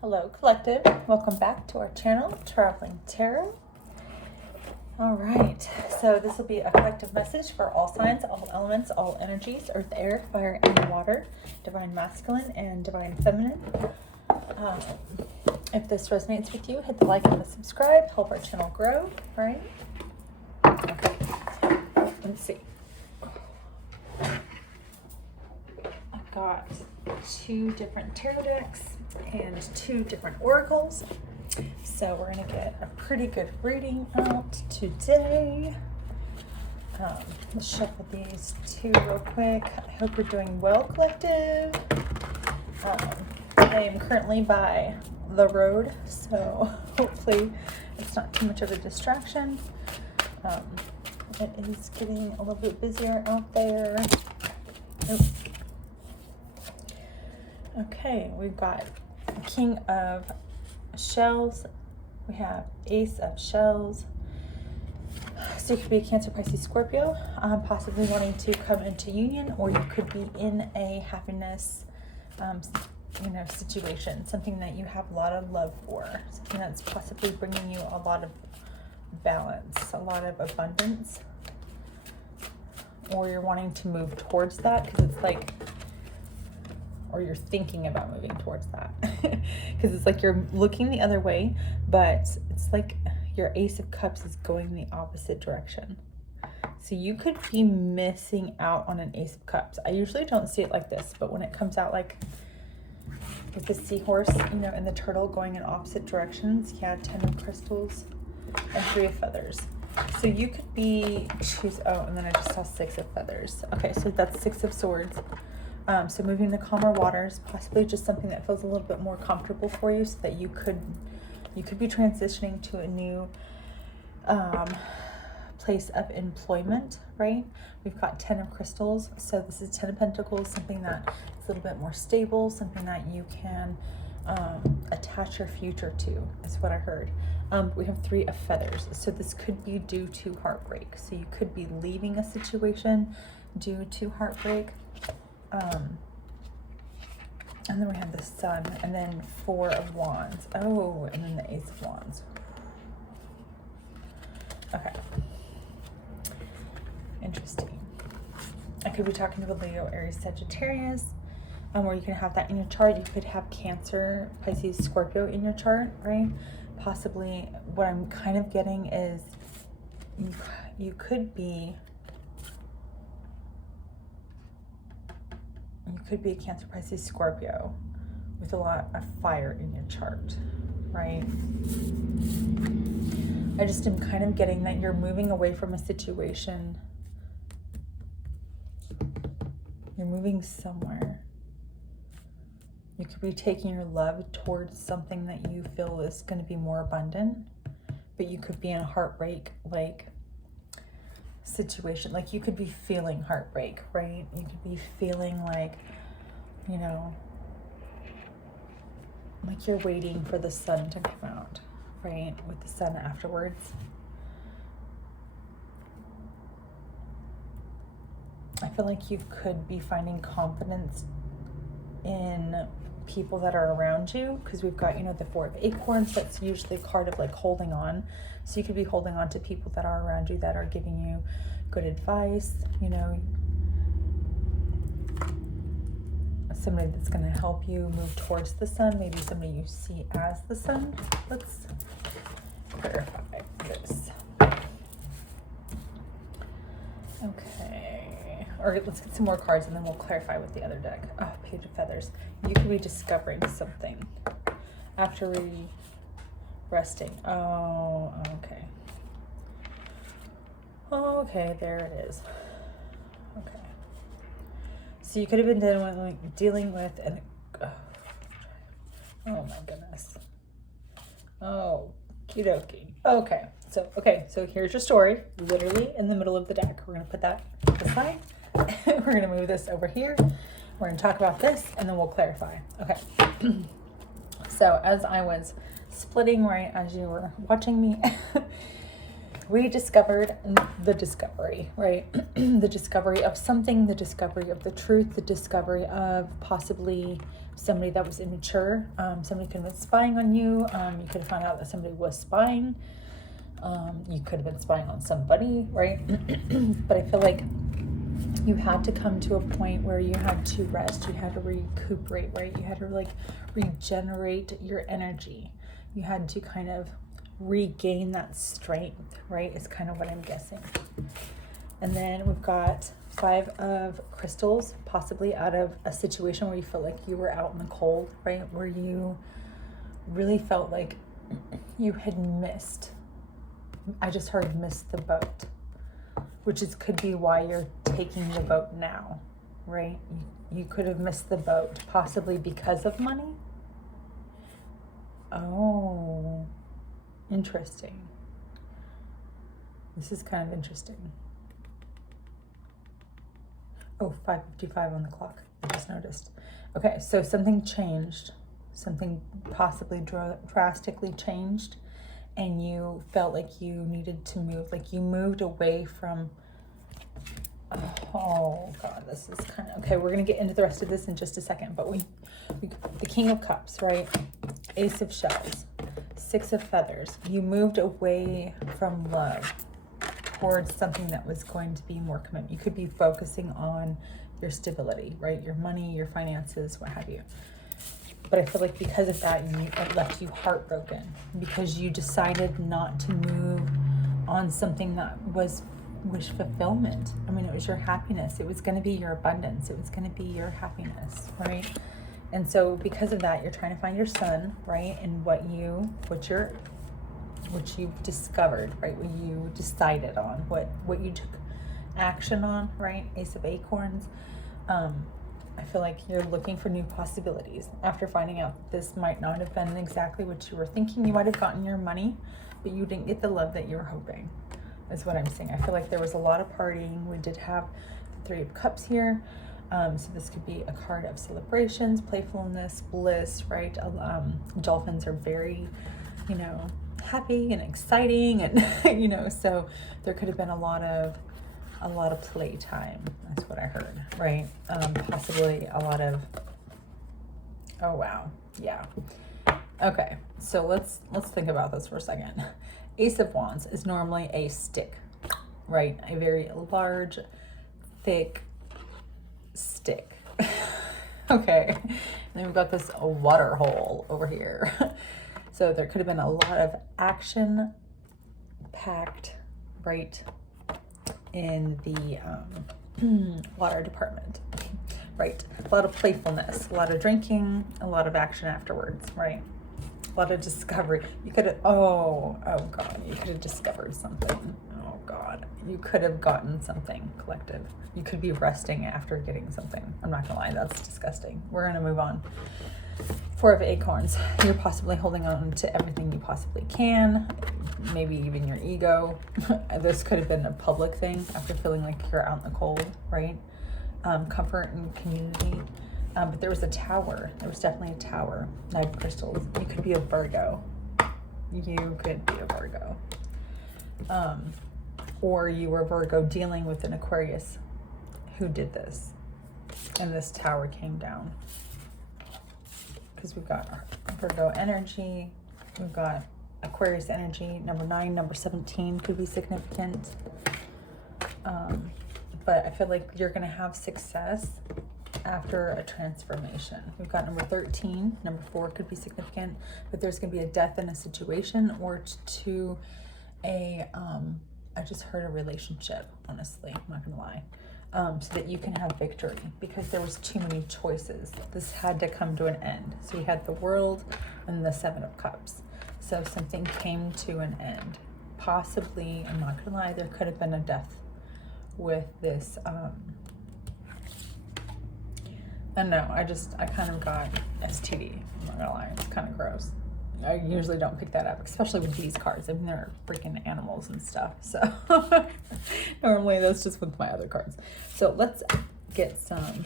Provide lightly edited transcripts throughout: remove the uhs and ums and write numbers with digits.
Hello, Collective. Welcome back to our channel, Traveling Tarot. All right, so this will be a collective message for all signs, all elements, all energies, earth, air, fire, and water, divine masculine and divine feminine. If this resonates with you, hit the like and the subscribe, help our channel grow, right? Okay, let's see. I've got two different tarot decks and two different oracles, so we're going to get a pretty good reading out today. Let's shuffle these two real quick. I hope you're doing well, Collective. I am currently by the road, so hopefully it's not too much of a distraction. It is getting a little bit busier out there. Oops. Okay, we've got King of Shells, we have Ace of Shells. So you could be a Cancer, Pisces, Scorpio, possibly wanting to come into union, or you could be in a happiness, situation, something that you have a lot of love for, something that's possibly bringing you a lot of balance, a lot of abundance, or you're wanting to move towards that because it's like, or you're thinking about moving towards that because it's like you're looking the other way, but it's like your Ace of Cups is going the opposite direction. So you could be missing out on an Ace of Cups. I usually don't see it like this, but when it comes out like with the seahorse, and the turtle going in opposite directions, yeah, 10 of crystals and 3 of feathers. So you could be and then I just saw 6 of feathers. Okay, so that's 6 of swords. So moving to calmer waters, possibly just something that feels a little bit more comfortable for you, so that you could be transitioning to a new place of employment, right? We've got 10 of crystals, so this is 10 of pentacles, something that is a little bit more stable, something that you can attach your future to, is what I heard. We have 3 of feathers, so this could be due to heartbreak. So you could be leaving a situation due to heartbreak. And then we have the Sun, and then 4 of Wands. Oh, and then the Ace of Wands. Okay. Interesting. I could be talking to a Leo, Aries, Sagittarius, or you can have that in your chart. You could have Cancer, Pisces, Scorpio in your chart, right? Possibly what I'm kind of getting is you could be a Cancer, Pisces, Scorpio with a lot of fire in your chart, right? I just am kind of getting that you're moving away from a situation. You're moving somewhere. You could be taking your love towards something that you feel is going to be more abundant, but you could be in a heartbreak situation. Like you could be feeling heartbreak, right? You could be feeling like, like you're waiting for the sun to come out, right? With the sun afterwards. I feel like you could be finding confidence in people that are around you, because we've got, the 4 of acorns. That's usually a card of like holding on. So you could be holding on to people that are around you that are giving you good advice, somebody that's going to help you move towards the sun, maybe somebody you see as the sun. Let's clarify this. Okay, or let's get some more cards and then we'll clarify with the other deck. Oh, Page of Feathers. You could be discovering something after resting. Oh, okay. Okay, there it is. Okay. So you could have been dealing with an, oh my goodness. Oh, okie dokie. Okay, so here's your story, literally in the middle of the deck. We're going to put that aside. We're going to move this over here. We're going to talk about this, and then we'll clarify. Okay. So as I was splitting, right, as you were watching me, we discovered the discovery, right? The discovery of something, the discovery of the truth, the discovery of possibly somebody that was immature. Somebody could have been spying on you. You could have found out that somebody was spying. You could have been spying on somebody, right? But I feel like you had to come to a point where you had to rest, you had to recuperate, right? You had to like regenerate your energy. You had to kind of regain that strength, right? Is kind of what I'm guessing. And then we've got 5 of crystals, possibly out of a situation where you felt like you were out in the cold, right? Where you really felt like you had missed. I just heard missed the boat, which could be why you're taking the boat now, right? You could have missed the boat, possibly because of money. Oh, interesting. This is kind of interesting. Oh, 5:55 on the clock. I just noticed. Okay, so something changed. Something possibly drastically changed, and you felt like you needed to move. Like you moved away from... Oh, God, this is kind of... Okay, we're going to get into the rest of this in just a second. But we the King of Cups, right? Ace of Shells. 6 of Feathers. You moved away from love towards something that was going to be more commitment. You could be focusing on your stability, right? Your money, your finances, what have you. But I feel like because of that, it left you heartbroken because you decided not to move on something that was wish fulfillment. I mean, it was your happiness. It was going to be your abundance. It was going to be your happiness, right? And so because of that, you're trying to find your sun, right? And what you've discovered, right? What you decided on, what you took action on, right? Ace of Acorns. I feel like you're looking for new possibilities after finding out that this might not have been exactly what you were thinking. You might have gotten your money, but you didn't get the love that you were hoping, is what I'm saying. I feel like there was a lot of partying. We did have the 3 of Cups here. So this could be a card of celebrations, playfulness, bliss, right? Dolphins are very, happy and exciting, and so there could have been a lot of playtime. That's what I heard, right? Possibly a lot of... Oh wow, yeah. Okay, so let's think about this for a second. Ace of Wands is normally a stick, right? A very large, thick stick. Okay, and then we've got this water hole over here. So there could have been a lot of action packed, right, in the water department, right? A lot of playfulness, a lot of drinking, a lot of action afterwards, right? A lot of discovery. You could have, oh God, you could have discovered something. Oh God, you could have gotten something collective. You could be resting after getting something. I'm not gonna lie, that's disgusting. We're gonna move on. 4 of Acorns. You're possibly holding on to everything you possibly can, maybe even your ego. This could have been a public thing after feeling like you're out in the cold, right? Comfort and community. But there was a tower. There was definitely a tower. Knight of Crystals. You could be a Virgo. You could be a Virgo. Or you were Virgo dealing with an Aquarius who did this. And this tower came down. Because we've got Virgo energy. We've got Aquarius energy. Number 9, number 17 could be significant. But I feel like you're going to have success after a transformation. We've got number 13. Number 4 could be significant. But there's going to be a death in a situation or to a... I just heard a relationship, honestly. I'm not going to lie. So that you can have victory, because there was too many choices. This had to come to an end. So you had the World and the 7 of Cups. So something came to an end. Possibly, I'm not gonna lie, there could have been a death with this. And no, I kind of got STD. I'm not gonna lie, it's kind of gross. I usually don't pick that up, especially with these cards. I mean, they're freaking animals and stuff. So normally that's just with my other cards. So let's get some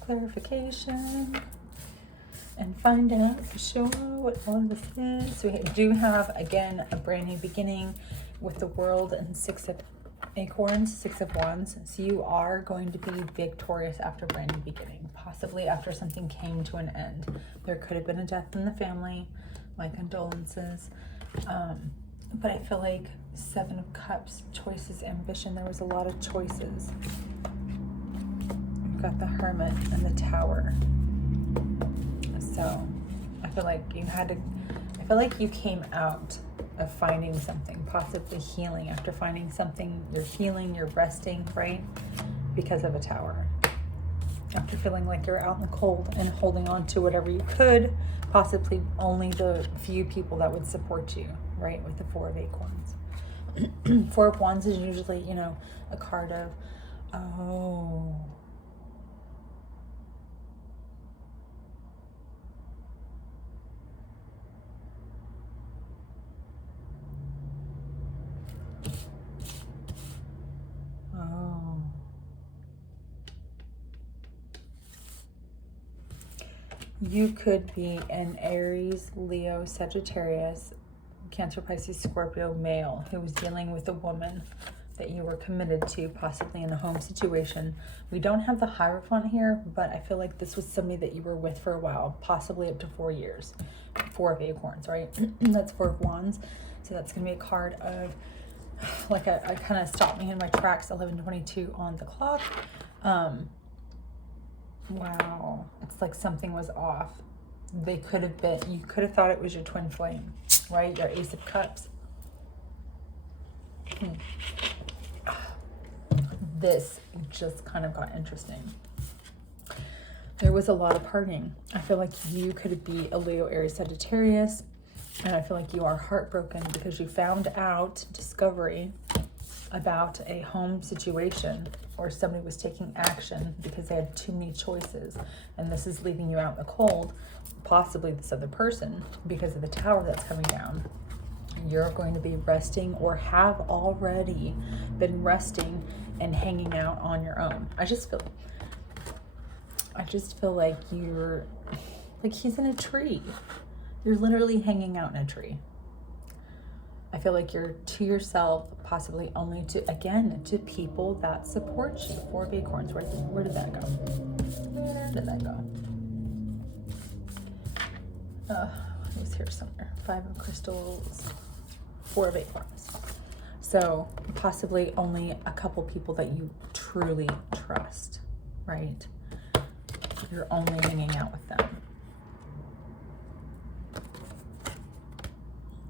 clarification and find out for sure what all of this is. So we do have, again, a brand new beginning with the World and 6 of Acorns, Six of Wands. So you are going to be victorious after a brand new beginning, possibly after something came to an end. There could have been a death in the family. My condolences. But I feel like Seven of Cups, choices, ambition. There was a lot of choices. We've got the Hermit and the Tower. So I feel like you had to, I feel like you came out of finding something, possibly healing. After finding something, you're healing, you're resting, right? Because of a Tower. After feeling like you're out in the cold and holding on to whatever you could, possibly only the few people that would support you, right? With the Four of Acorns. Four of Wands is usually, you know, a card of, oh, you could be an Aries, Leo, Sagittarius, Cancer, Pisces, Scorpio male who was dealing with a woman that you were committed to, possibly in a home situation. We don't have the Hierophant here, but I feel like this was somebody that you were with for a while, possibly up to 4 years. Four of Acorns, right? That's Four of Wands. So that's going to be a card of, like, I kind of stopped me in my tracks, 11:22 on the clock. Wow, it's like something was off. They could have been, you could have thought it was your twin flame, right? Your Ace of Cups. This just kind of got interesting. There was a lot of partying. I feel like you could be a Leo, Aries, Sagittarius, and I feel like you are heartbroken because you found out discovery about a home situation, or somebody was taking action because they had too many choices, and this is leaving you out in the cold, possibly this other person, because of the Tower that's coming down. You're going to be resting, or have already been resting and hanging out on your own. I just feel like you're like, he's in a tree. You're literally hanging out in a tree. I feel like you're to yourself, possibly only to, again, to people that support you. Four of Acorns, where did that go? Where did that go? It was here somewhere. Five of Crystals, Four of Acorns. So possibly only a couple people that you truly trust, right? You're only hanging out with them.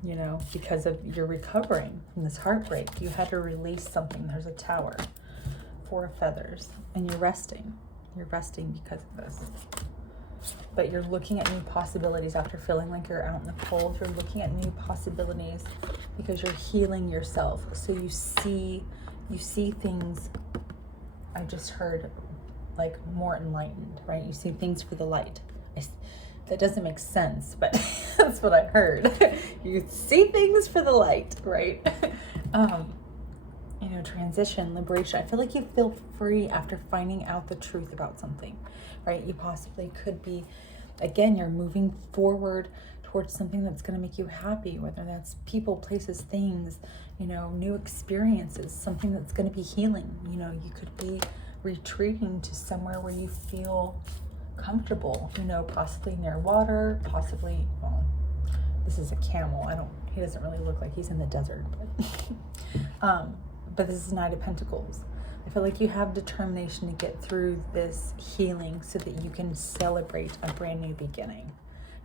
You know, because of you're recovering from this heartbreak. You had to release something. There's a Tower, Four of Feathers, and you're resting. You're resting because of this. But you're looking at new possibilities after feeling like you're out in the cold. You're looking at new possibilities because you're healing yourself. So you see things, I just heard, like more enlightened, right? You see things for the light. That doesn't make sense, but that's what I heard. You see things for the light, right? You know, transition, liberation. I feel like you feel free after finding out the truth about something, right? You possibly could be, again, you're moving forward towards something that's going to make you happy, whether that's people, places, things, you know, new experiences, something that's going to be healing. You know, you could be retreating to somewhere where you feel comfortable, you know, possibly near water, possibly, well, this is a camel. He doesn't really look like he's in the desert, but this is Knight of Pentacles. I feel like you have determination to get through this healing so that you can celebrate a brand new beginning.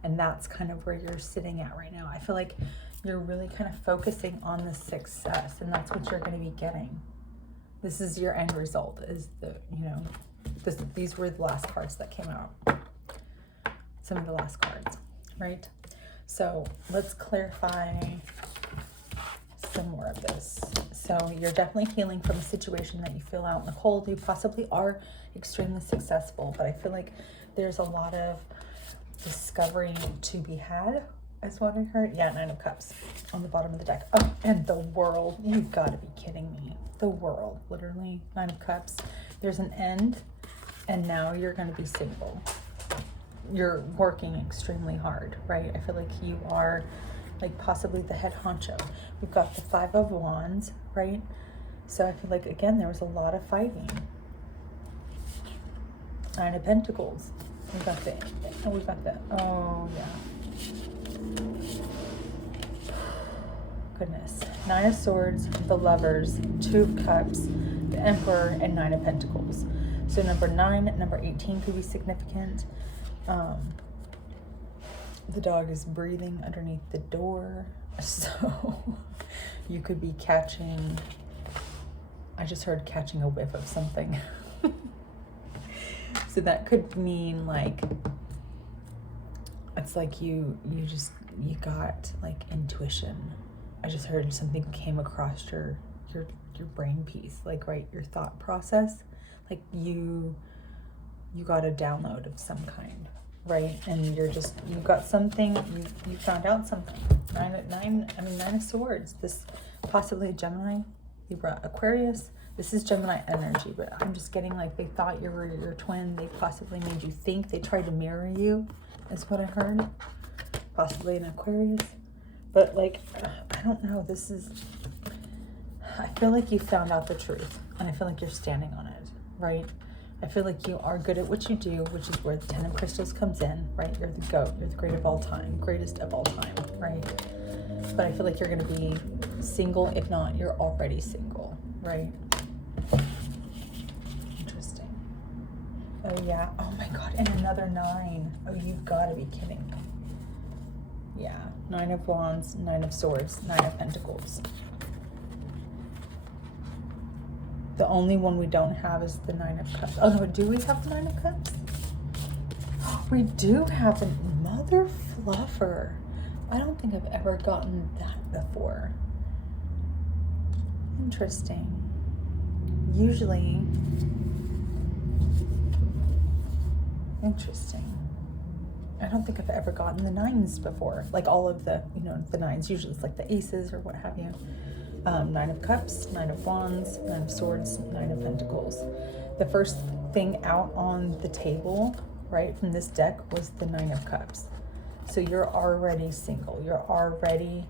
And that's kind of where you're sitting at right now. I feel like you're really kind of focusing on the success, and that's what you're going to be getting. This is your end result, is the, you know, these were the last cards that came out. Some of the last cards, right? So let's clarify some more of this. So you're definitely healing from a situation that you feel out in the cold. You possibly are extremely successful, but I feel like there's a lot of discovery to be had, is what I heard. Yeah, Nine of Cups on the bottom of the deck. Oh, and the World. You've got to be kidding me. The World, literally. Nine of Cups. There's an end, and now you're going to be single. You're working extremely hard, right? I feel like you are like possibly the head honcho. We've got the Five of Wands, right? So I feel like, again, there was a lot of fighting. Nine of Pentacles. We got the, oh yeah. Goodness. Nine of Swords, the Lovers, Two of Cups, the Emperor, and Nine of Pentacles. So number 9, number 18 could be significant. The dog is breathing underneath the door. So you could be catching, I just heard catching a whiff of something. So that could mean like, it's like you got like intuition. I just heard something came across your brain piece, like, right, your thought process. Like you got a download of some kind, right? And you got something, you found out something. Nine of Swords. This possibly Gemini, Libra, Aquarius. This is Gemini energy, but I'm just getting like they thought you were your twin. They possibly made you think. They tried to mirror you, is what I heard. Possibly an Aquarius. But like, I don't know. I feel like you found out the truth, and I feel like you're standing on it, right? I feel like you are good at what you do, which is where the 10 of Crystals comes in, right? You're the GOAT. You're the greatest of all time, right? But I feel like you're going to be single. If not, you're already single, right? Interesting. Oh, yeah. Oh, my God. And another 9. Oh, you've got to be kidding me. Yeah. 9 of Wands, 9 of Swords, 9 of Pentacles. The only one we don't have is the 9 of Cups. Oh, no. Do we have the 9 of Cups? We do have a mother fluffer. I don't think I've ever gotten that before. Interesting. Usually, interesting. I don't think I've ever gotten the 9s before. Like all of the, the 9s. Usually it's like the aces or what have you. 9 of Cups, 9 of Wands, 9 of Swords, 9 of Pentacles. The first thing out on the table, right, from this deck was the 9 of Cups. So you're already single. You're already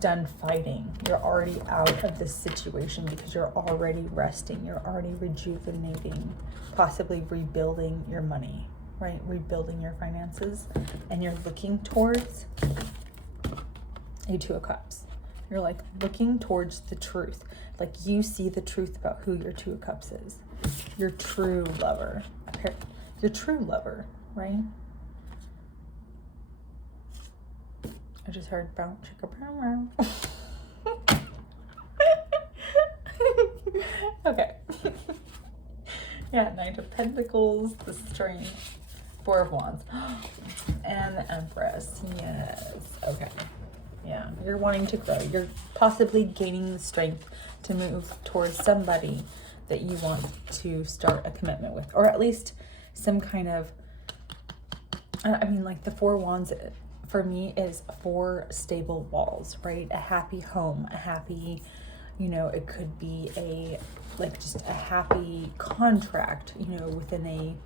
done fighting. You're already out of this situation because you're already resting. You're already rejuvenating, possibly rebuilding your money, right? Rebuilding your finances. And you're looking towards a 2 of Cups. You're like looking towards the truth. Like you see the truth about who your 2 of Cups is. Your true lover. Your true lover, right? I just heard bounce chicka bow. Okay. Yeah, 9 of Pentacles, the Strength, 4 of Wands, and the Empress. Yes. Okay. Yeah, you're wanting to grow. You're possibly gaining the strength to move towards somebody that you want to start a commitment with, or at least some kind of, I mean, like the 4 Wands for me is 4 stable walls, right? A happy home, a happy, it could be just a happy contract, within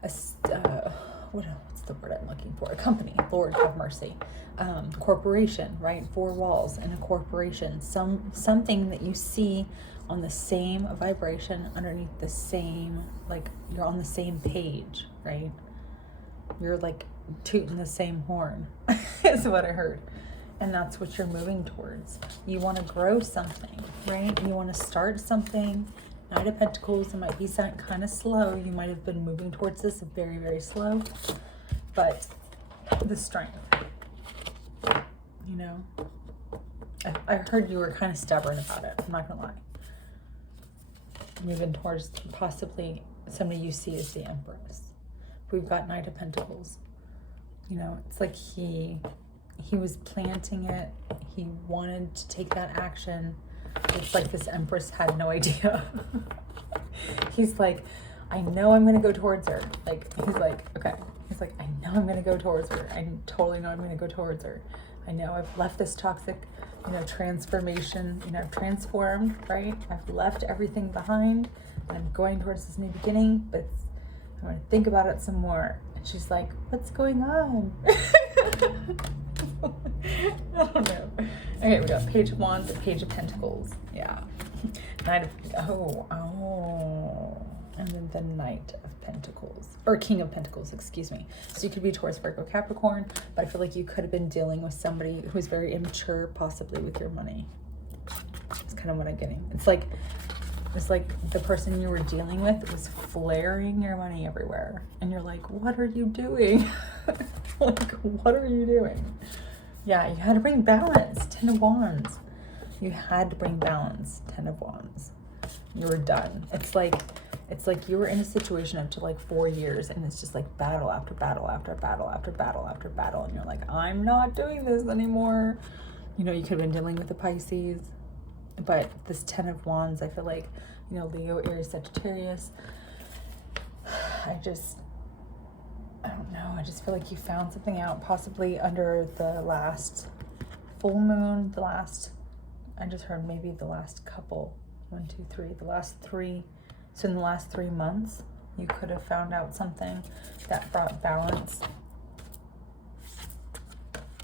what's the word I'm looking for? A company, Lord have mercy. Corporation, right? 4 walls in a corporation. Something that you see on the same vibration, underneath the same, like you're on the same page, right? You're like tooting the same horn is what I heard. And that's what you're moving towards. You want to grow something, right? You want to start something. 9 of Pentacles, it might be kind of slow. You might have been moving towards this very, very slow. But the strength, I heard you were kind of stubborn about it. I'm not going to lie. Moving towards possibly somebody you see as the Empress. We've got 9 of Pentacles. It's like he was planting it. He wanted to take that action. It's like this Empress had no idea. He's like, I know I'm going to go towards her. Like, he's like, okay. He's like, I know I'm going to go towards her. I totally know I'm going to go towards her. I know I've left this toxic, transformation. I've transformed, right? I've left everything behind. I'm going towards this new beginning, but I'm going to think about it some more. And she's like, what's going on? I don't know. Okay, we got Page of Wands and Page of Pentacles. Yeah. Knight of, and then the Knight of Pentacles, or King of Pentacles, excuse me. So you could be Taurus, Virgo, Capricorn, but I feel like you could have been dealing with somebody who's very immature, possibly with your money. It's kind of what I'm getting. It's like the person you were dealing with was flaring your money everywhere. And you're like, what are you doing? Like, what are you doing? Yeah, you had to bring balance. 10 of Wands. You had to bring balance. 10 of Wands. You were done. It's like you were in a situation up to like 4 years, and it's just like battle after battle after battle after battle after battle. And you're like, I'm not doing this anymore. You know, you could have been dealing with the Pisces. But this 10 of Wands, I feel like, you know, Leo, Aries, Sagittarius, I don't know. I just feel like you found something out, possibly under the last full moon, I just heard maybe the last couple, 1, 2, 3, the last 3. So in the last 3 months, you could have found out something that brought balance.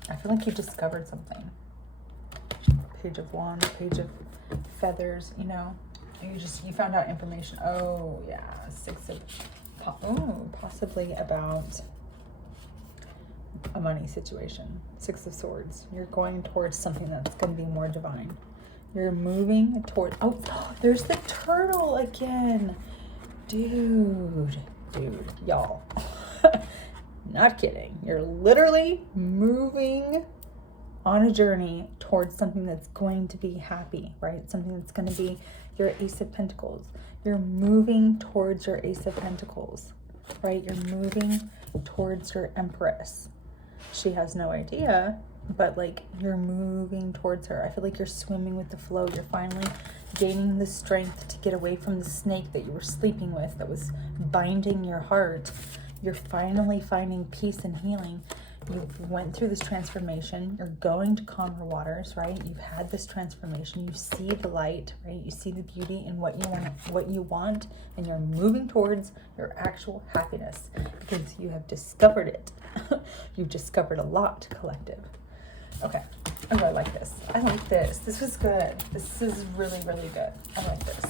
I feel like you discovered something. Page of Wands, Page of Feathers, you know, you found out information. Oh yeah, 6 of, possibly about a money situation. 6 of Swords. You're going towards something that's going to be more divine. You're moving toward, there's the turtle again. Dude, y'all. Not kidding. You're literally moving on a journey towards something that's going to be happy, right? Something that's going to be your Ace of Pentacles. You're moving towards your Ace of Pentacles, right? You're moving towards your Empress. She has no idea, but like you're moving towards her. I feel like you're swimming with the flow. You're finally gaining the strength to get away from the snake that you were sleeping with, that was binding your heart. You're finally finding peace and healing. You went through this transformation. You're going to calmer waters, right? You've had this transformation. You see the light, right? You see the beauty in what you want, and you're moving towards your actual happiness because you have discovered it. You've discovered a lot, collective. Okay. Oh, I like this. I like this. This was good. This is really, really good. I like this.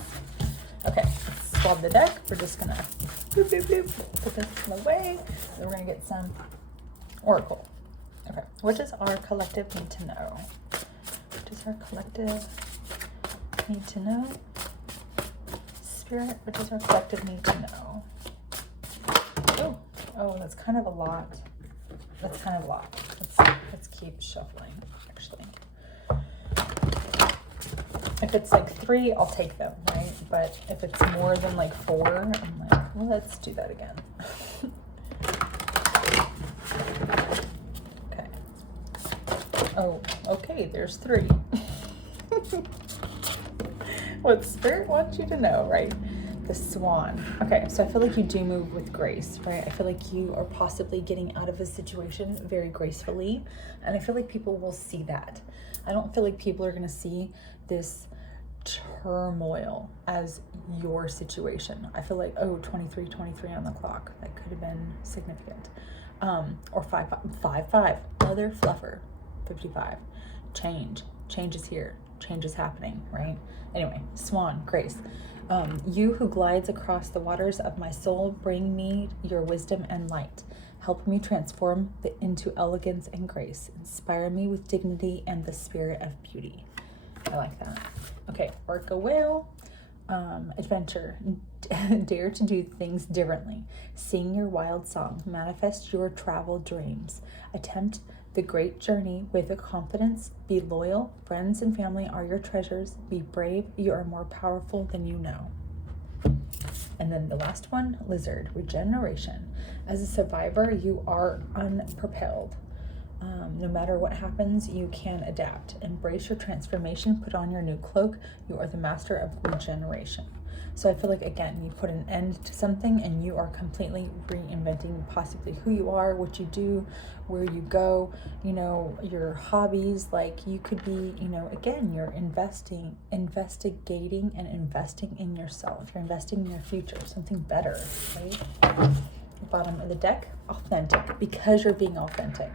Okay. Let's swab the deck. We're just gonna boop, boop, boop, put this away. And we're gonna get some Oracle. Okay. What does our collective need to know? What does our collective need to know? Spirit, what does our collective need to know? Oh, that's kind of a lot. That's kind of a lot. Let's keep shuffling, actually. If it's like 3, I'll take them, right? But if it's more than like 4, I'm like, well, let's do that again. Okay. Oh, okay, there's 3. What Spirit wants you to know, right? The Swan. Okay, so I feel like you do move with grace, right? I feel like you are possibly getting out of a situation very gracefully, and I feel like people will see that. I don't feel like people are going to see this turmoil as your situation. I feel like, 23 on the clock. That could have been significant. Or 5. Another fluffer. 55. Change is here. Change is happening, right? Anyway, Swan, grace. You who glides across the waters of my soul, bring me your wisdom and light. Help me transform into elegance and grace. Inspire me with dignity and the spirit of beauty. I like that. Okay, Orca Whale. Adventure. Dare to do things differently. Sing your wild song. Manifest your travel dreams. Attempt the great journey with a confidence. Be loyal. Friends and family are your treasures. Be brave. You are more powerful than you know. And then the last one, Lizard. Regeneration. As a survivor, you are unpropelled. No matter what happens, you can adapt. Embrace your transformation. Put on your new cloak. You are the master of regeneration. So I feel like, again, you put an end to something and you are completely reinventing possibly who you are, what you do, where you go, you know, your hobbies. Like you could be, you know, again, you're investigating and investing in yourself. You're investing in your future, something better, right? Bottom of the deck, authentic, because you're being authentic.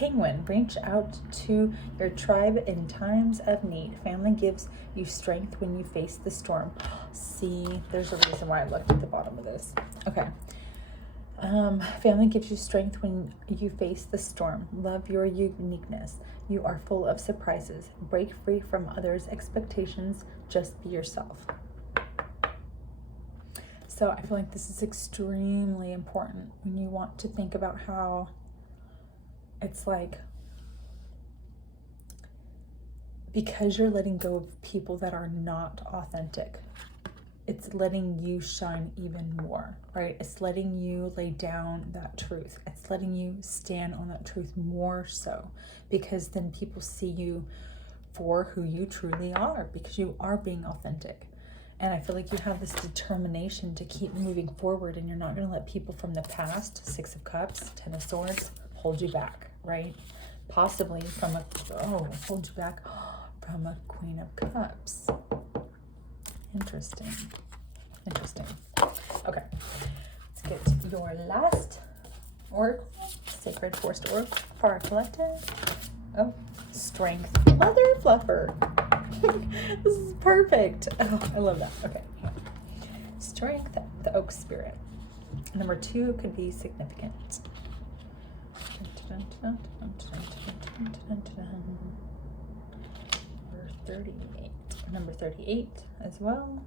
Penguin, reach out to your tribe in times of need. Family gives you strength when you face the storm. See, there's a reason why I looked at the bottom of this. Okay. Family gives you strength when you face the storm. Love your uniqueness. You are full of surprises. Break free from others' expectations. Just be yourself. So I feel like this is extremely important when you want to think about how it's like, because you're letting go of people that are not authentic, it's letting you shine even more, right? It's letting you lay down that truth. It's letting you stand on that truth more so, because then people see you for who you truly are, because you are being authentic. And I feel like you have this determination to keep moving forward, and you're not going to let people from the past, 6 of Cups, 10 of Swords, hold you back, right? Possibly from hold you back from a Queen of Cups. Interesting. Okay, let's get your last oracle, Sacred Forest Oracle for our collective. Oh, Strength. Mother Fluffer. This is perfect. Oh, I love that. Okay. Strength, the Oak Spirit. Number 2 could be significant. Number 38. Number 38 as well.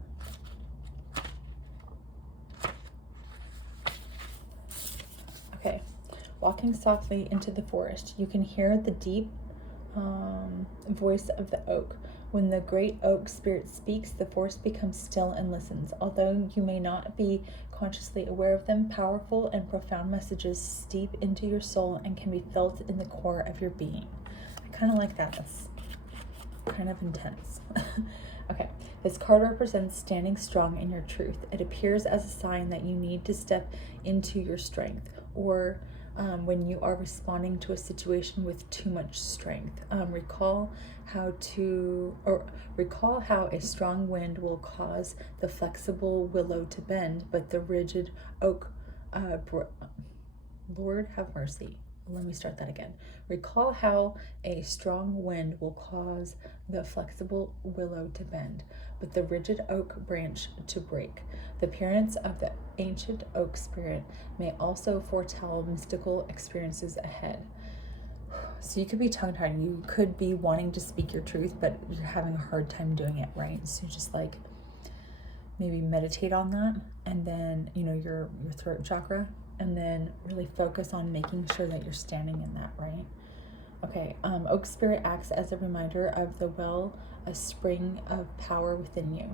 Okay. Walking softly into the forest, you can hear the deep voice of the oak. When the great oak spirit speaks, the forest becomes still and listens. Although you may not be consciously aware of them, powerful and profound messages steep into your soul and can be felt in the core of your being. I kind of like that. That's kind of intense. Okay, this card represents standing strong in your truth. It appears as a sign that you need to step into your strength, or when you are responding to a situation with too much strength. Recall how a strong wind will cause the flexible willow to bend, but the rigid oak, Lord have mercy. Let me start that again. Recall how a strong wind will cause the flexible willow to bend, but the rigid oak branch to break. The appearance of the ancient oak spirit may also foretell mystical experiences ahead. So you could be tongue-tied. You could be wanting to speak your truth, but you're having a hard time doing it, right? So just like maybe meditate on that, and then, you know, your throat chakra, and then really focus on making sure that you're standing in that, right? Okay, Oak Spirit acts as a reminder of the well, a spring of power within you.